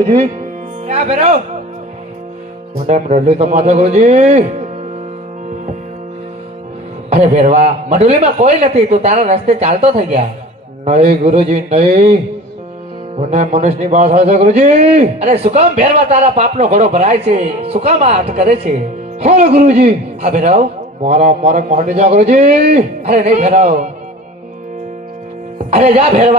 ગુરુજી ક્યાં ભેરવ મને રડલી તો માથે ગુરુજી અરે ભેરવા મંડુલીમાં કોઈ નથી, તું તારા રસ્તે ચાલતો થઈ ગયા. નહીં ગુરુજી નહીં, મને મનુષ્યની વાત આવે છે ગુરુજી. અરે શું કામ ભેરવા તારા પાપનો ઘડો ભરાય છે? શું કામ આ હઠ કરે છે? હાલો ગુરુજી હા ભેરવ. મારા માર્ગ માંડી જા ગુરુજી. અરે નહીં ભેરવ, અરે જા ભેરવા.